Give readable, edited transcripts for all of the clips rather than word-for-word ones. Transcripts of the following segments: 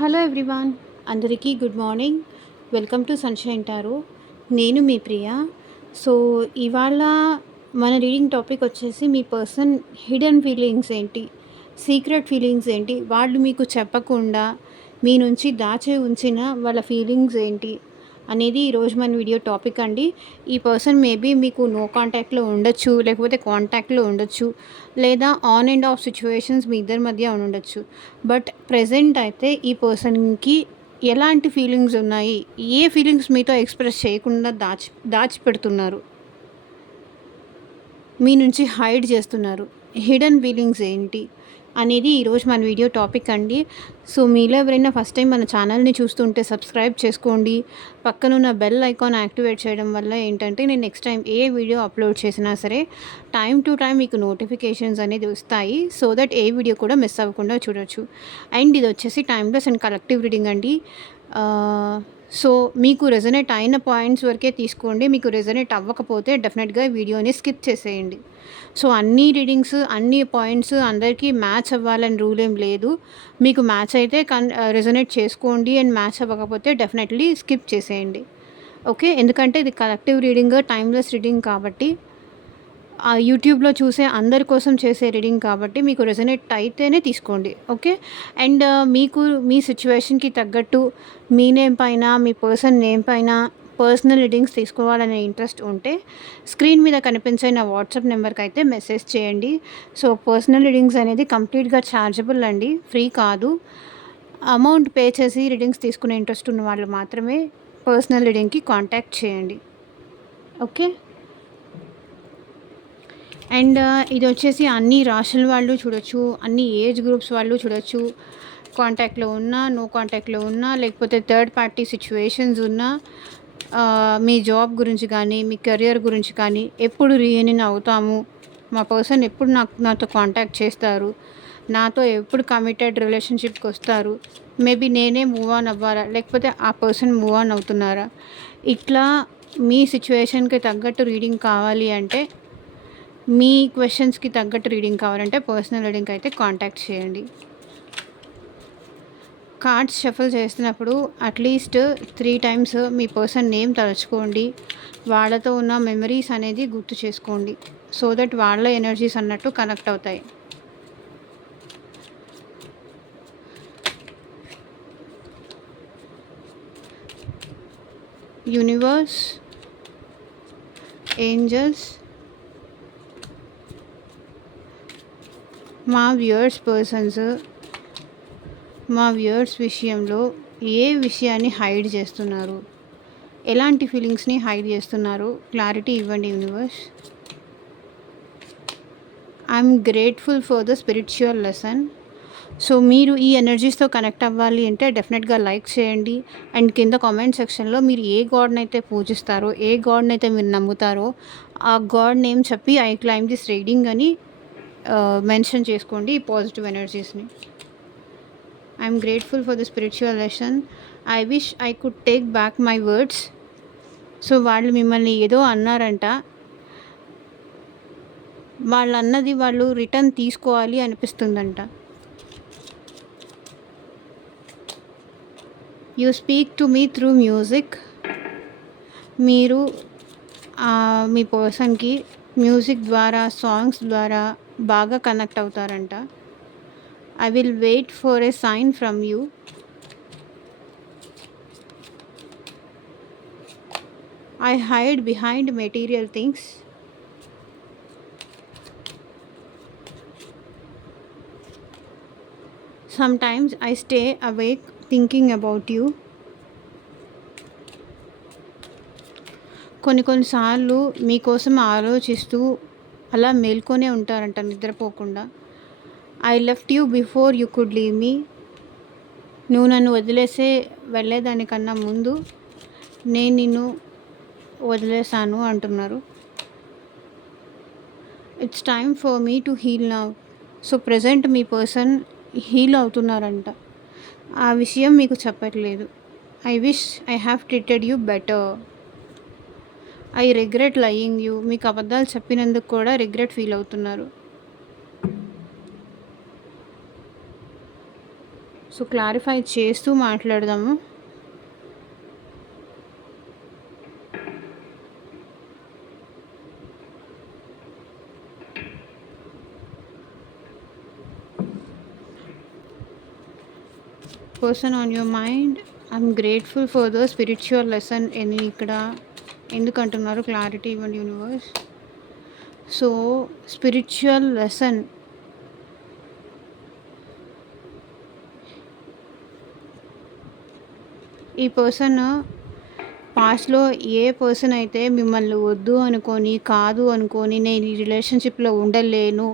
Hello everyone, అందరికీ good morning. Welcome to sunshine tarot. నేను మీ ప్రియ. So ఇవాళ మన రీడింగ్ టాపిక్ వచ్చేసి మీ పర్సన్ హిడెన్ ఫీలింగ్స్ ఏంటి, సీక్రెట్ ఫీలింగ్స్ ఏంటి, వాళ్ళు మీకు చెప్పకుండా మీ నుంచి దాచి ఉంచిన వాళ్ళ ఫీలింగ్స్ ఏంటి అనేది ఈరోజు మన వీడియో టాపిక్ అండి. ఈ పర్సన్ మేబీ మీకు నో కాంటాక్ట్లో ఉండొచ్చు, లేకపోతే కాంటాక్ట్లో ఉండొచ్చు, లేదా ఆన్ అండ్ ఆఫ్ సిచ్యువేషన్స్ మీ ఇద్దరి మధ్య ఉండొచ్చు. బట్ ప్రజెంట్ అయితే ఈ పర్సన్కి ఎలాంటి ఫీలింగ్స్ ఉన్నాయి, ఏ ఫీలింగ్స్ మీతో ఎక్స్ప్రెస్ చేయకుండా దాచిపెడుతున్నారు, మీ నుంచి హైడ్ చేస్తున్నారు, హిడెన్ ఫీలింగ్స్ ఏంటి అనేది ఈరోజు మన వీడియో టాపిక్ అండి. సో మీలో ఎవరైనా ఫస్ట్ టైం మన ఛానల్ని చూస్తుంటే సబ్స్క్రైబ్ చేసుకోండి. పక్కనున్న బెల్ ఐకాన్ యాక్టివేట్ చేయడం వల్ల ఏంటంటే నేను నెక్స్ట్ టైం ఏ వీడియో అప్లోడ్ చేసినా సరే టైం టు టైం మీకు నోటిఫికేషన్స్ అనేది వస్తాయి. సో దట్ ఏ వీడియో కూడా మిస్ అవ్వకుండా చూడొచ్చు. అండ్ ఇది వచ్చేసి టైమ్లెస్ అండ్ కలెక్టివ్ రీడింగ్ అండి. సో మీకు రెజనేట్ అయిన పాయింట్స్ వరకే తీసుకోండి. మీకు రెజనేట్ అవ్వకపోతే డెఫినెట్గా వీడియోని స్కిప్ చేసేయండి. సో అన్ని రీడింగ్స్, అన్ని పాయింట్స్ అందరికీ మ్యాచ్ అవ్వాలని రూల్ ఏం లేదు. మీకు మ్యాచ్ అయితే రెజనేట్ చేసుకోండి, అండ్ మ్యాచ్ అవ్వకపోతే డెఫినెట్లీ స్కిప్ చేసేయండి. ఓకే, ఎందుకంటే ఇది కలెక్టివ్ రీడింగ్, టైమ్లెస్ రీడింగ్ కాబట్టి, యూట్యూబ్లో చూసే అందరి కోసం చేసే రీడింగ్ కాబట్టి మీకు రెజనేట్ అయితేనే తీసుకోండి. ఓకే, అండ్ మీకు మీ సిచ్యువేషన్కి తగ్గట్టు మీ నేమ్ పైన, మీ పర్సన్ నేమ్ పైన పర్సనల్ రీడింగ్స్ తీసుకోవాలనే ఇంట్రెస్ట్ ఉంటే స్క్రీన్ మీద కనిపించే నా వాట్సాప్ నెంబర్కి అయితే మెసేజ్ చేయండి. సో పర్సనల్ రీడింగ్స్ అనేది కంప్లీట్గా ఛార్జబుల్ అండి, ఫ్రీ కాదు. అమౌంట్ పే చేసి రీడింగ్స్ తీసుకునే ఇంట్రెస్ట్ ఉన్న వాళ్ళు మాత్రమే పర్సనల్ రీడింగ్కి కాంటాక్ట్ చేయండి. ఓకే, అండ్ ఇది వచ్చేసి అన్ని రాశుల వాళ్ళు చూడొచ్చు, అన్ని ఏజ్ గ్రూప్స్ వాళ్ళు చూడొచ్చు. కాంటాక్ట్లో ఉన్నా, నో కాంటాక్ట్లో ఉన్నా, లేకపోతే థర్డ్ పార్టీ సిచ్యువేషన్స్ ఉన్నా, మీ జాబ్ గురించి కానీ, మీ కెరియర్ గురించి కానీ, ఎప్పుడు రీయూనియన్ అవుతాము, మా పర్సన్ ఎప్పుడు నాతో కాంటాక్ట్ చేస్తారు, నాతో ఎప్పుడు కమిటెడ్ రిలేషన్షిప్కి వస్తారు, మేబీ నేనే మూవ్ ఆన్ అవ్వాలా, లేకపోతే ఆ పర్సన్ మూవ్ ఆన్ అవుతున్నారా, ఇట్లా మీ సిచ్యువేషన్కి తగ్గట్టు రీడింగ్ కావాలి అంటే, మీ క్వశ్చన్స్కి తగ్గట్టు రీడింగ్ కావాలంటే పర్సనల్ రీడింగ్ అయితే కాంటాక్ట్ చేయండి. కార్డ్స్ షఫల్ చేస్తున్నప్పుడు అట్లీస్ట్ 3 టైమ్స్ మీ పర్సన్ నేమ్ తలుచుకోండి. వాళ్ళతో ఉన్న మెమరీస్ అనేది గుర్తు చేసుకోండి. సో దట్ వాళ్ళ ఎనర్జీస్ అన్నట్టు కనెక్ట్ అవుతాయి. యూనివర్స్, ఏంజల్స్, మా వ్యూయర్స్ విషయంలో ఏ విషయాన్ని హైడ్ చేస్తున్నారు, ఎలాంటి ఫీలింగ్స్ని హైడ్ చేస్తున్నారు, క్లారిటీ ఇవ్వండి universe. I'm grateful for the spiritual lesson. So మీరు ఈ ఎనర్జీస్తో కనెక్ట్ అవ్వాలి అంటే డెఫినెట్గా లైక్ చేయండి. అండ్ కింద కామెంట్ సెక్షన్లో మీరు ఏ గాడ్ని అయితే పూజిస్తారో, ఏ గాడ్ని అయితే మీరు నమ్ముతారో ఆ గాడ్ నేమ్ చెప్పి ఐ క్లైమ్ దిస్ రీడింగ్ అని మెన్షన్ చేసుకోండి ఈ పాజిటివ్ ఎనర్జీస్ని. I'm grateful for the spiritual lesson. I wish I could take back my words. So వాళ్ళు మిమ్మల్ని ఏదో అన్నారంట, వాళ్ళు అన్నది వాళ్ళు రిటర్న్ తీసుకోవాలి అనిపిస్తుందంట. You speak to me through music. మీరు మీ పర్సన్కి మ్యూజిక్ ద్వారా, సాంగ్స్ ద్వారా బాగా కనెక్ట్ అవుతారంట. I will wait for a sign from you. I hide behind material things. Sometimes I stay awake thinking about you. కొన్నిసార్లు మీకోసం ఆలోచిస్తూ అలా మేల్కొనే ఉంటారంట నిద్రపోకుండా. I left you before you could leave me. నువ్వు నన్ను వదిలేసే వెళ్ళేదానికన్నా ముందు నేను నిన్ను వదిలేశాను అంటున్నారు. It's time for me to heal now. So present మీ పర్సన్ హీల్ అవుతున్నారంట, ఆ విషయం మీకు చెప్పట్లేదు. I wish I have treated you better. I regret lying you. మీకు అబద్ధాలు చెప్పినందుకు కూడా రిగ్రెట్ ఫీల్ అవుతున్నారు. సో, క్లారిఫై చేస్తూ మాట్లాడదాము. Person on your mind, I'm grateful for the spiritual lesson అని ఇక్కడ ఎందుకంటున్నారు, క్లారిటీ ఇవ్వండి యూనివర్స్. సో, స్పిరిచువల్ లెసన్ ఈ పర్సన్ పాస్ట్‌లో ఏ పర్సన్ అయితే మిమ్మల్ని వద్దు అనుకోని, కాదు అనుకోని, నేను ఈ రిలేషన్‌షిప్‌లో ఉండలేను,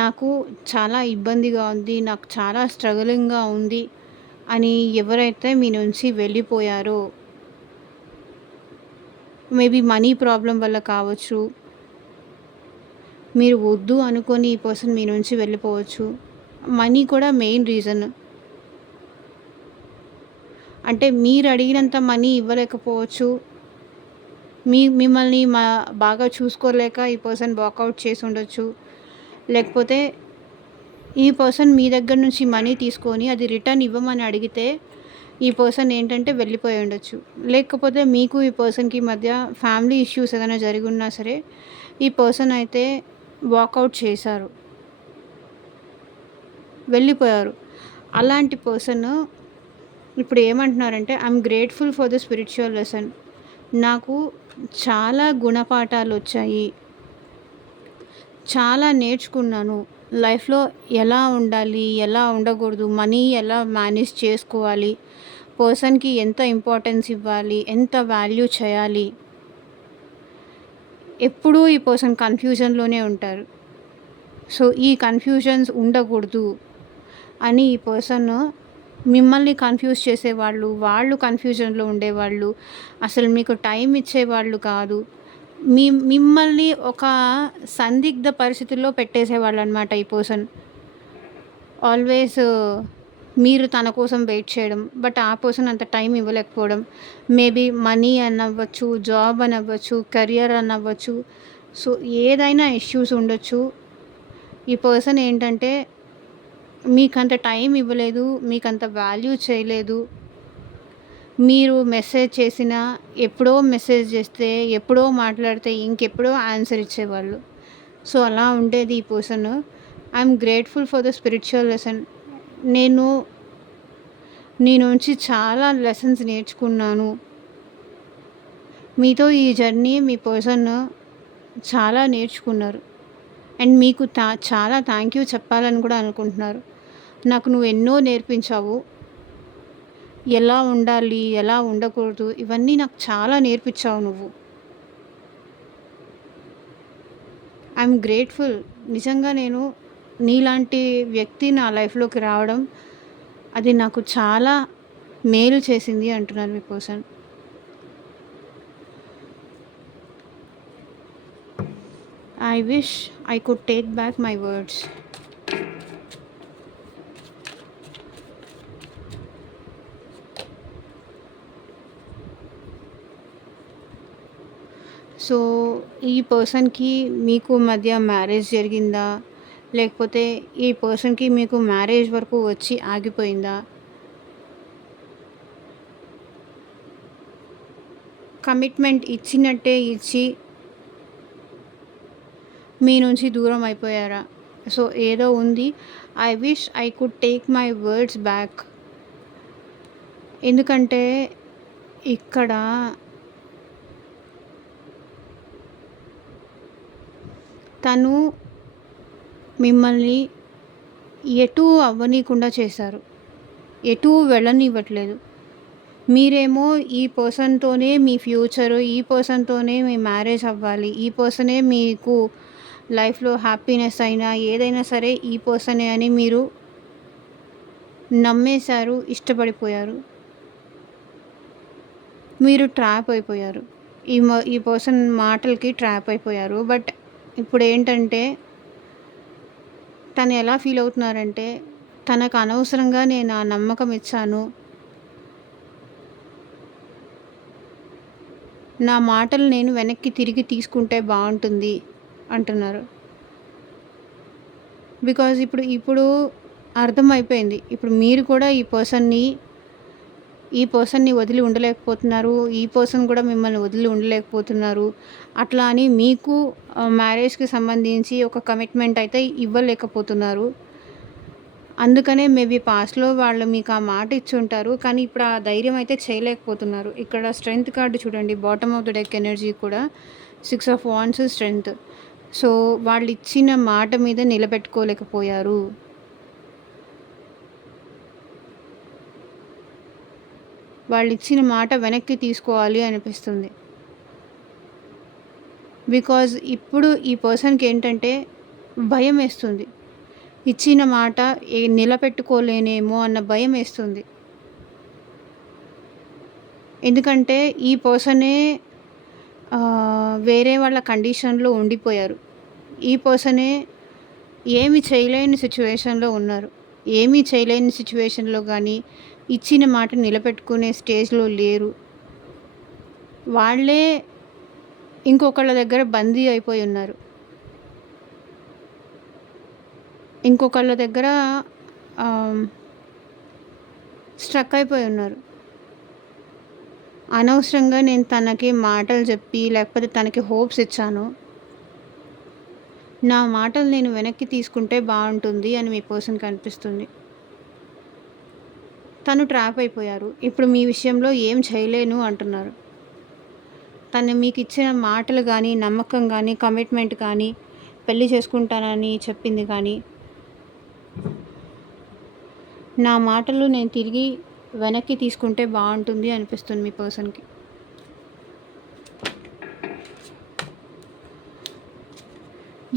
నాకు చాలా ఇబ్బందిగా ఉంది, నాకు చాలా స్ట్రగలింగ్‌గా ఉంది అని ఎవరైతే మీ నుంచి వెళ్ళిపోయారో, మేబీ మనీ ప్రాబ్లమ్ వల్ల కావచ్చు, మీరు వద్దు అనుకోని ఈ పర్సన్ మీ నుంచి వెళ్ళిపోవచ్చు. మనీ కూడా మెయిన్ రీజన్. అంటే మీరు అడిగినంత మనీ ఇవ్వలేకపోవచ్చు. మిమ్మల్ని బాగా చూసుకోలేక ఈ పర్సన్ వాకౌట్ చేసి ఉండొచ్చు. లేకపోతే ఈ పర్సన్ మీ దగ్గర నుంచి మనీ తీసుకొని అది రిటర్న్ ఇవ్వమని అడిగితే ఈ పర్సన్ ఏంటంటే వెళ్ళిపోయి ఉండొచ్చు. లేకపోతే మీకు ఈ పర్సన్‌కి మధ్య ఫ్యామిలీ ఇష్యూస్ ఏదైనా జరిగి ఉన్నా సరే ఈ పర్సన్ అయితే వాకౌట్ చేశారు, వెళ్ళిపోయారు. అలాంటి పర్సన్ ఇప్పుడు ఏమంటున్నారంటే, I'm grateful for the spiritual lesson. నాకు చాలా గుణపాఠాలు వచ్చాయి, చాలా నేర్చుకున్నాను. లైఫ్‌లో ఎలా ఉండాలి, ఎలా ఉండకూడదు, మనీ ఎలా మేనేజ్ చేసుకోవాలి, పర్సన్‌కి ఎంత ఇంపార్టెన్స్ ఇవ్వాలి, ఎంత వాల్యూ చేయాలి. ఎప్పుడూ ఈ పర్సన్ కన్ఫ్యూజన్‌లోనే ఉంటారు. సో, ఈ కన్ఫ్యూజన్స్ ఉండకూడదు అని ఈ పర్సన్ మిమ్మల్ని కన్ఫ్యూజ్ చేసేవాళ్ళు, వాళ్ళు కన్ఫ్యూజన్‌లో ఉండేవాళ్ళు, అసలు మీకు టైం ఇచ్చేవాళ్ళు కాదు. మిమ్మల్ని ఒక సందిగ్ధ పరిస్థితుల్లో పెట్టేసేవాళ్ళనమాట ఈ పర్సన్. ఆల్వేస్ మీరు తన కోసం వెయిట్ చేయడం, బట్ ఆ పర్సన్ అంత టైం ఇవ్వలేకపోవడం. మేబీ మనీ అనవ్వచ్చు, జాబ్ అనవ్వచ్చు, కెరియర్ అనవ్వచ్చు. సో, ఏదైనా ఇష్యూస్ ఉండొచ్చు. ఈ పర్సన్ ఏంటంటే మీకంత టైం ఇవ్వలేదు, మీకంత వాల్యూ చేయలేదు. మీరు మెసేజ్ చేసినా ఎప్పుడో మెసేజ్ చేస్తే, ఎప్పుడో మాట్లాడితే ఇంకెప్పుడో ఆన్సర్ ఇచ్చేవాళ్ళు. సో, అలా ఉండేది ఈ person. I'm grateful for the spiritual lesson. నేను నీ నుంచి చాలా లెసన్స్ నేర్చుకున్నాను. మీతో ఈ జర్నీ మీ పర్సన్ చాలా నేర్చుకున్నారు. అండ్ మీకు చాలా థ్యాంక్ యూ చెప్పాలని కూడా అనుకుంటున్నారు. నాకు నువ్వు ఎన్నో నేర్పించావు, ఎలా ఉండాలి, ఎలా ఉండకూడదు, ఇవన్నీ నాకు చాలా నేర్పించావు నువ్వు. I'm grateful. నిజంగా నేను నీలాంటి వ్యక్తి నా లైఫ్‌లోకి రావడం అది నాకు చాలా మేలు చేసింది అంటున్నారు మీ person. I wish I could take back my words. So, ఈ పర్సన్‌కి మీకు మధ్య మ్యారేజ్ జరిగిందా? లేకపోతే ఈ పర్సన్‌కి మీకు మ్యారేజ్ వరకు వచ్చి ఆగిపోయిందా? కమిట్మెంట్ ఇచ్చినట్టే ఇచ్చి మీ నుంచి దూరం అయిపోయారా? సో, ఏదో ఉంది. I wish I could take my words back. ఎందుకంటే ఇక్కడ తను మిమ్మల్ని ఎటూ అవ్వనీయకుండా చేశారు, ఎటూ వెళ్ళనివ్వట్లేదు. మీరేమో ఈ పర్సన్‌తోనే మీ ఫ్యూచరు, ఈ పర్సన్‌తోనే మీ మ్యారేజ్ అవ్వాలి, ఈ పర్సనే మీకు లైఫ్‌లో హ్యాపీనెస్ అయినా ఏదైనా సరే ఈ పర్సనే అని మీరు నమ్మేశారు, ఇష్టపడిపోయారు. మీరు ట్రాప్ అయిపోయారు. ఈ పర్సన్ మాటలకి ట్రాప్ అయిపోయారు. బట్ ఇప్పుడేంటంటే తను ఎలా ఫీల్ అవుతున్నారంటే, తనకు అనవసరంగా నేను ఆ నమ్మకం ఇచ్చాను, నా మాటలు నేను వెనక్కి తిరిగి తీసుకుంటే బాగుంటుంది అంటున్నారు. బికాజ్ ఇప్పుడు అర్థమైపోయింది. ఇప్పుడు మీరు కూడా ఈ పర్సన్‌ని వదిలి ఉండలేకపోతున్నారు. ఈ పర్సన్ కూడా మిమ్మల్ని వదిలి ఉండలేకపోతున్నారు. అట్లా అని మీకు మ్యారేజ్‌కి సంబంధించి ఒక కమిట్మెంట్ అయితే ఇవ్వలేకపోతున్నారు. అందుకనే మేబీ పాస్ట్‌లో వాళ్ళు మీకు ఆ మాట ఇచ్చుంటారు. కానీ ఇప్పుడు ఆ ధైర్యం అయితే చేయలేకపోతున్నారు. ఇక్కడ స్ట్రెంగ్త్ కార్డ్ చూడండి, bottom of the deck energy కూడా 6 ఆఫ్ వాండ్స్ స్ట్రెంగ్త్. సో, వాళ్ళిచ్చిన మాట మీద నిలబెట్టుకోలేకపోయారు. వాళ్ళిచ్చిన మాట వెనక్కి తీసుకోవాలి అనిపిస్తుంది. బికాజ్ ఇప్పుడు ఈ పర్సన్‌కి ఏంటంటే భయమేస్తుంది. ఇచ్చిన మాట నిలబెట్టుకోలేనేమో అన్న భయమేస్తుంది. ఎందుకంటే ఈ పర్సనే వేరే వాళ్ళ కండిషన్‌లో ఉండిపోయారు. ఈ పర్సనే ఏమి చేయలేని సిట్యుయేషన్‌లో ఉన్నారు. ఏమీ చేయలేని సిట్యుయేషన్‌లో గానీ, ఇచ్చిన మాట నిలబెట్టుకునే స్టేజ్‌లో లేరు. వాళ్ళే ఇంకొకళ్ళ దగ్గర బందీ అయిపోయి ఉన్నారు. ఇంకొకళ్ళ దగ్గర స్ట్రక్ అయిపోయి ఉన్నారు. అనవసరంగా నేను తనకి మాటలు చెప్పి, లేకపోతే తనకి హోప్స్ ఇచ్చాను. నా మాటలు నేను వెనక్కి తీసుకుంటే బావుంటుంది అని మీ పర్సన్‌కి అనిపిస్తుంది. తను ట్రాప్ అయిపోయారు. ఇప్పుడు మీ విషయంలో ఏం చేయలేను అంటున్నారు. తను మీకిచ్చిన మాటలు గానీ, నమ్మకం గానీ, కమిట్మెంట్ కానీ, పెళ్లి చేసుకుంటానని చెప్పింది కానీ, నా మాటలు నేను తిరిగి వెనక్కి తీసుకుంటే బావుంటుంది అనిపిస్తుంది మీ పర్సన్‌కి.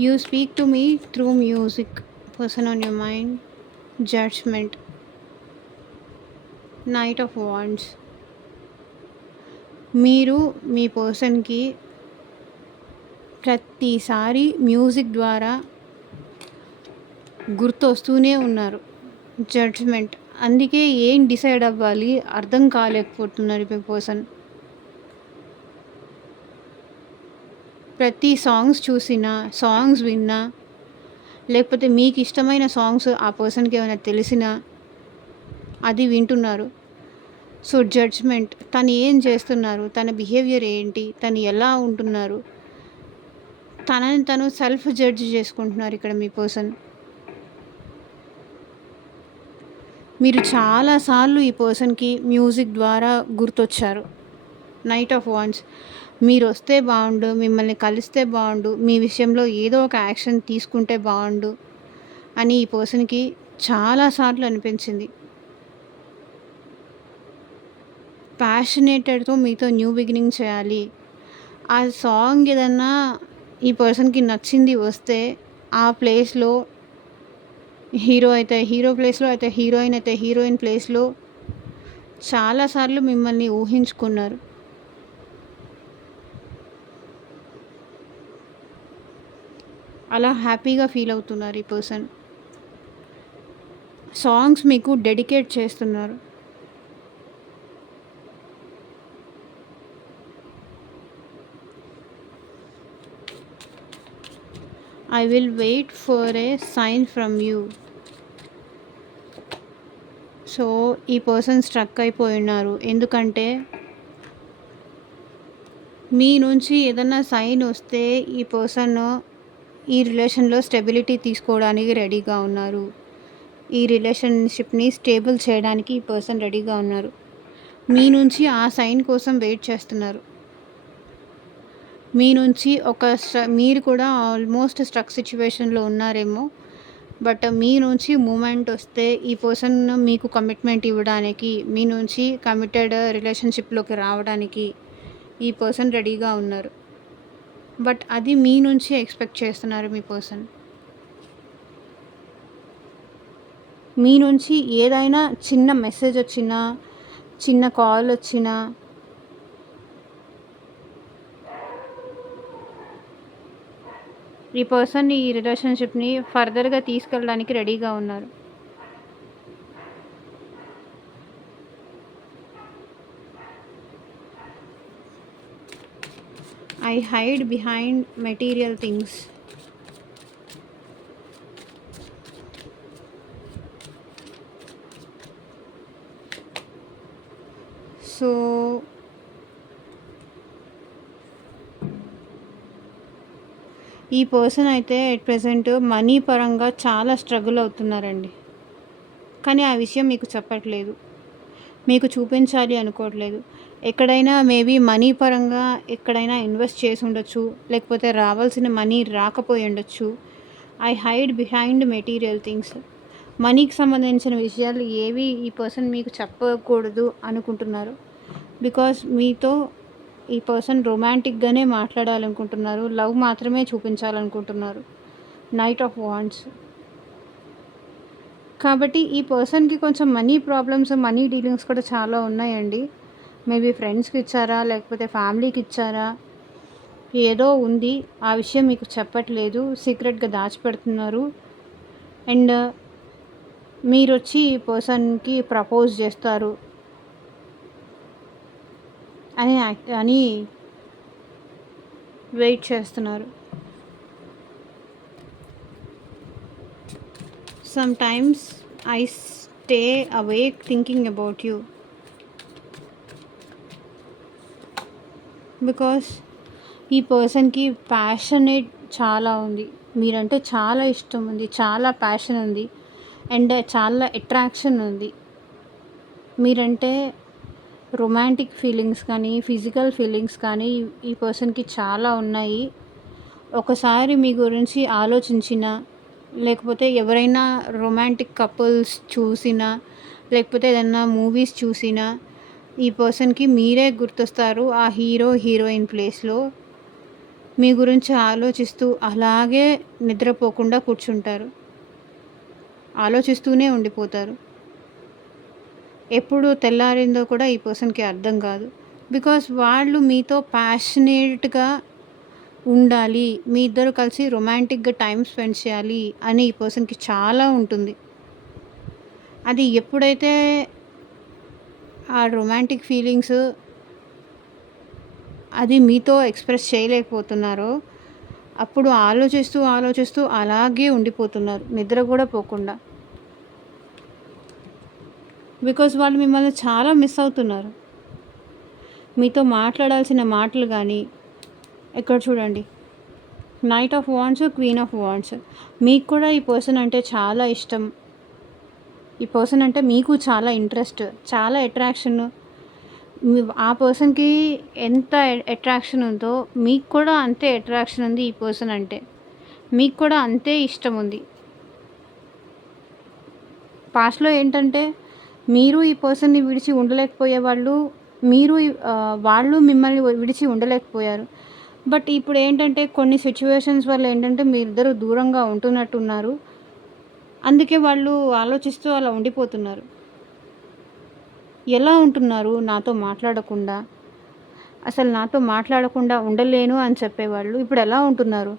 You speak to me through music. Person on your mind. Judgement. Night of wands. మీరు మీ పర్సన్‌కి ప్రతిసారి మ్యూజిక్ ద్వారా గుర్తొస్తూనే ఉన్నారు. జడ్జ్‌మెంట్. అందుకే ఏం డిసైడ్ అవ్వాలి అర్థం కాలేకపోతున్నారు మీ పర్సన్. ప్రతి సాంగ్స్ చూసినా, సాంగ్స్ విన్నా, లేకపోతే మీకు ఇష్టమైన సాంగ్స్ ఆ పర్సన్‌కి ఏమైనా తెలిసినా అది వింటున్నారు. So, judgement. తను ఏం చేస్తున్నారు? తన బిహేవియర్ ఏంటి? తను ఎలా ఉంటున్నారు? తనని తను సెల్ఫ్ జడ్జ్ చేసుకుంటున్నారు ఇక్కడ మీ పర్సన్. మీరు చాలా సార్లు ఈ పర్సన్‌కి మ్యూజిక్ ద్వారా గుర్తొచ్చారు. Knight of wands. మీరొస్తే బావుండు, మిమ్మల్ని కలిస్తే బావుండు, మీ విషయంలో ఏదో ఒక యాక్షన్ తీసుకుంటే బావుండు అని ఈ పర్సన్‌కి చాలా సార్లు అనిపించింది. ప్యాషనేటెడ్‌తో మీతో న్యూ బిగినింగ్ చేయాలి. ఆ సాంగ్ ఏదన్నా ఈ పర్సన్‌కి నచ్చింది వస్తే ఆ ప్లేస్‌లో హీరో అయితే హీరో ప్లేస్‌లో, అయితే హీరోయిన్ అయితే హీరోయిన్ ప్లేస్‌లో చాలా సార్లు మిమ్మల్ని ఊహించుకున్నారు. అలా హ్యాపీగా ఫీల్ అవుతున్నారు ఈ పర్సన్. సాంగ్స్ మీకు డెడికేట్ చేస్తున్నారు. I will wait for a sign from you. So, ఈ పర్సన్ స్ట్రక్ అయిపోయి ఉన్నారు. ఎందుకంటే మీ నుంచి ఏదన్నా సైన్ వస్తే ఈ పర్సన్ ఈ రిలేషన్‌లో స్టెబిలిటీ తీసుకోవడానికి రెడీగా ఉన్నారు. ఈ రిలేషన్‌షిప్‌ని స్టేబుల్ చేయడానికి ఈ పర్సన్ రెడీగా ఉన్నారు. మీ నుంచి ఆ సైన్ కోసం వెయిట్ చేస్తున్నారు. మీ నుంచి మీరు కూడా ఆల్మోస్ట్ స్ట్రక్ సిట్యుయేషన్‌లో ఉన్నారేమో. బట్ మీ నుంచి మూమెంట్ వస్తే ఈ పర్సన్ మీకు కమిట్మెంట్ ఇవ్వడానికి, మీ నుంచి కమిటెడ్ రిలేషన్‌షిప్‌లోకి రావడానికి ఈ పర్సన్ రెడీగా ఉన్నారు. బట్ అది మీ నుంచి ఎక్స్‌పెక్ట్ చేస్తున్నారు మీ పర్సన్. మీ నుంచి ఏదైనా చిన్న మెసేజ్ వచ్చినా, చిన్న కాల్ వచ్చినా, ఈ పర్సన్ ఈ రిలేషన్‌షిప్‌ని ఫర్దర్‌గా తీసుకెళ్ళడానికి రెడీగా ఉన్నారు. I hide behind material things. So ఈ పర్సన్ అయితే ఎట్ ప్రెజెంట్ మనీ పరంగా చాలా స్ట్రగుల్ అవుతున్నారండి. కానీ ఆ విషయం మీకు చెప్పట్లేదు. మీకు చూపించాలి అనుకోవట్లేదు. ఎక్కడైనా మేబీ మనీ పరంగా ఎక్కడైనా ఇన్వెస్ట్ చేసి ఉండొచ్చు. లేకపోతే రావాల్సిన మనీ రాకపోయి ఉండొచ్చు. I hide behind material things. మనీకి సంబంధించిన విషయాలు ఏవి ఈ పర్సన్ మీకు చెప్పకూడదు అనుకుంటున్నారు. బికాస్ మీతో ఈ పర్సన్ రొమాంటిక్గానే మాట్లాడాలనుకుంటున్నారు. లవ్ మాత్రమే చూపించాలనుకుంటున్నారు. Night of wands. కాబట్టి ఈ పర్సన్కి కొంచెం మనీ ప్రాబ్లమ్స్, మనీ డీలింగ్స్ కూడా చాలా ఉన్నాయండి. మేబీ ఫ్రెండ్స్కి ఇచ్చారా, లేకపోతే ఫ్యామిలీకి ఇచ్చారా, ఏదో ఉంది. ఆ విషయం మీకు చెప్పట్లేదు, సీక్రెట్గా దాచిపెడుతున్నారు. అండ్ మీరు వచ్చి ఈ పర్సన్కి ప్రపోజ్ చేస్తారు అని వెయిట్ చేస్తున్నారు. Sometimes I stay awake thinking about you because ఈ పర్సన్కి ప్యాషనేట్ చాలా ఉంది. మీరంటే చాలా ఇష్టం ఉంది, చాలా ప్యాషన్ ఉంది, అండ్ చాలా అట్రాక్షన్ ఉంది. మీరంటే రొమాంటిక్ ఫీలింగ్స్ కానీ, ఫిజికల్ ఫీలింగ్స్ కానీ ఈ పర్సన్కి చాలా ఉన్నాయి. ఒకసారి మీ గురించి ఆలోచించిన, లేకపోతే ఎవరైనా రొమాంటిక్ కపుల్స్ చూసినా, లేకపోతే ఏదన్నా మూవీస్ చూసినా ఈ పర్సన్కి మీరే గుర్తొస్తారు. ఆ హీరో హీరోయిన్ ప్లేస్లో మీ గురించి ఆలోచిస్తూ అలాగే నిద్రపోకుండా కూర్చుంటారు. ఆలోచిస్తూనే ఉండిపోతారు. ఎప్పుడు తెల్లారిందో కూడా ఈ పర్సన్కి అర్థం కాదు. బికాస్ వాళ్ళు మీతో ప్యాషనేట్గా ఉండాలి, మీ ఇద్దరు కలిసి రొమాంటిక్గా టైం స్పెండ్ చేయాలి అని ఈ పర్సన్కి చాలా ఉంటుంది. అది ఎప్పుడైతే ఆ రొమాంటిక్ ఫీలింగ్స్ అది మీతో ఎక్స్ప్రెస్ చేయలేకపోతున్నారో అప్పుడు ఆలోచిస్తూ ఆలోచిస్తూ అలాగే ఉండిపోతున్నారు, నిద్ర కూడా పోకుండా. బికాజ్ వాళ్ళు మిమ్మల్ని చాలా మిస్ అవుతున్నారు. మీతో మాట్లాడాల్సిన మాటలు కానీ, ఇక్కడ చూడండి, night of wands, queen of wands. మీకు కూడా ఈ పర్సన్ అంటే చాలా ఇష్టం. ఈ పర్సన్ అంటే మీకు చాలా ఇంట్రెస్ట్, చాలా అట్రాక్షన్. ఆ పర్సన్కి ఎంత అట్రాక్షన్ ఉందో మీకు కూడా అంతే అట్రాక్షన్ ఉంది. ఈ పర్సన్ అంటే మీకు కూడా అంతే ఇష్టం ఉంది. పాస్ట్లో ఏంటంటే మీరు ఈ పర్సన్ని విడిచి ఉండలేకపోయేవాళ్ళు, వాళ్ళు మిమ్మల్ని విడిచి ఉండలేకపోయారు. బట్ ఇప్పుడు ఏంటంటే కొన్ని సిచ్యువేషన్స్ వల్ల ఏంటంటే మీరిద్దరూ దూరంగా ఉంటున్నట్టున్నారు. అందుకే వాళ్ళు ఆలోచిస్తూ అలా ఉండిపోతున్నారు. ఎలా ఉంటున్నారు నాతో మాట్లాడకుండా? అసలు నాతో మాట్లాడకుండా ఉండలేను అని చెప్పేవాళ్ళు ఇప్పుడు ఎలా ఉంటున్నారు?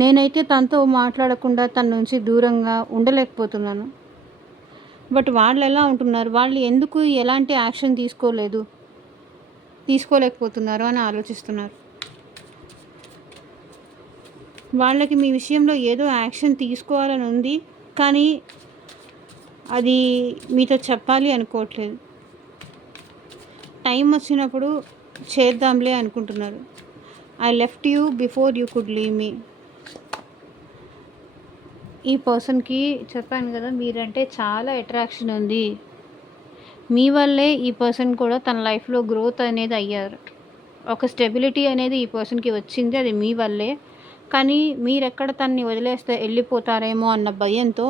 నేనైతే తనతో మాట్లాడకుండా తన నుంచి దూరంగా ఉండలేకపోతున్నాను. బట్ వాళ్ళు ఎలా ఉంటున్నారు? వాళ్ళు ఎందుకు ఎలాంటి యాక్షన్ తీసుకోలేకపోతున్నారు అని ఆలోచిస్తున్నారు. వాళ్ళకి మీ విషయంలో ఏదో యాక్షన్ తీసుకోవాలని ఉంది, కానీ అది మీతో చెప్పాలి అనుకోవట్లేదు. టైం వచ్చినప్పుడు చేద్దాంలే అనుకుంటున్నారు. I left you before you could leave మీ. ఈ పర్సన్కి చెప్పాను కదా, మీరంటే చాలా అట్రాక్షన్ ఉంది. మీ వల్లే ఈ పర్సన్ కూడా తన లైఫ్లో గ్రోత్ అనేది అయ్యారు. ఒక స్టెబిలిటీ అనేది ఈ పర్సన్కి వచ్చింది, అది మీ వల్లే. కానీ మీరెక్కడ తనని వదిలేస్తే వెళ్ళిపోతారేమో అన్న భయంతో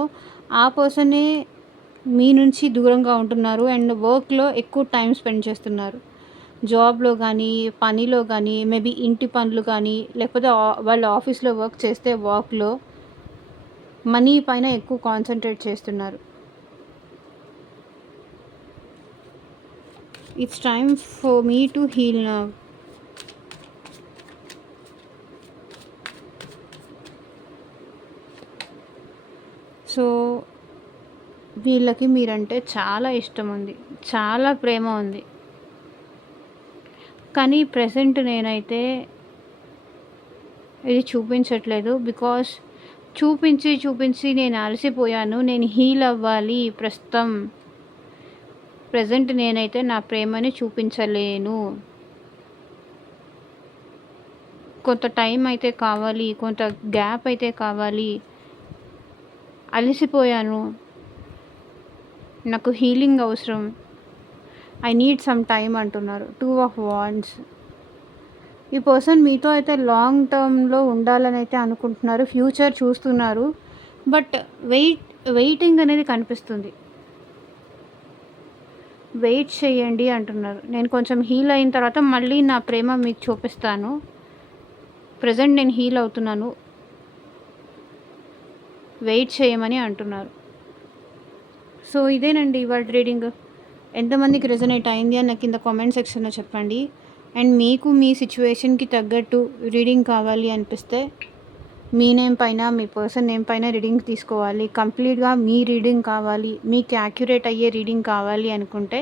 ఆ పర్సనే మీ నుంచి దూరంగా ఉంటున్నారు. అండ్ వర్క్లో ఎక్కువ టైం స్పెండ్ చేస్తున్నారు. జాబ్లో కానీ, పనిలో కానీ, మేబీ ఇంటి పనులు కానీ, లేకపోతే వాళ్ళు ఆఫీస్లో వర్క్ చేస్తే వర్క్లో మనీ పైన ఎక్కువ కాన్సన్ట్రేట్ చేస్తున్నారు. It's time for me to heal now. So వీళ్ళకి మీరంటే చాలా ఇష్టం ఉంది, చాలా ప్రేమ ఉంది. కానీ ప్రెసెంట్ నేనైతే ఇది చూపించట్లేదు. బికాస్ చూపించి నేను అలసిపోయాను. నేను హీల్ అవ్వాలి ప్రస్తుతం. ప్రెజెంట్ నేనైతే నా ప్రేమని చూపించలేను. కొంత టైం అయితే కావాలి. కొంత గ్యాప్ అయితే కావాలి. అలసిపోయాను. నాకు హీలింగ్ అవసరం. ఐ నీడ్ సమ్ టైమ్ అంటున్నారు. 2 ఆఫ్ వాండ్స్. ఈ పర్సన్ మీతో అయితే లాంగ్ టర్మ్‌లో ఉండాలని అయితే అనుకుంటున్నారు. ఫ్యూచర్ చూస్తున్నారు. బట్ వెయిటింగ్ అనేది కనిపిస్తుంది. వెయిట్ చేయండి అంటున్నారు. నేను కొంచెం హీల్ అయిన తర్వాత మళ్ళీ నా ప్రేమ మీకు చూపిస్తాను. ప్రెజెంట్ నేను హీల్ అవుతున్నాను. వెయిట్ చేయమని అంటున్నారు. సో ఇదేనండి ఇవాల్టి రీడింగ్. ఎంతమందికి రెజొనేట్ అయింది అని నాకు కింద కామెంట్ సెక్షన్‌లో చెప్పండి. అండ్ మీకు మీ సిచ్యువేషన్‌కి తగ్గట్టు రీడింగ్ కావాలి అనిపిస్తే మీ నేమ్ పైన, మీ పర్సన్ నేమ్ పైన రీడింగ్ తీసుకోవాలి. కంప్లీట్‌గా మీ రీడింగ్ కావాలి, మీకు యాక్యురేట్ అయ్యే రీడింగ్ కావాలి అనుకుంటే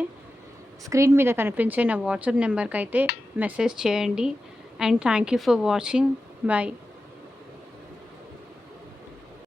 స్క్రీన్ మీద కనిపించే నా వాట్సాప్ నెంబర్‌కి అయితే మెసేజ్ చేయండి. And thank you for watching. Bye.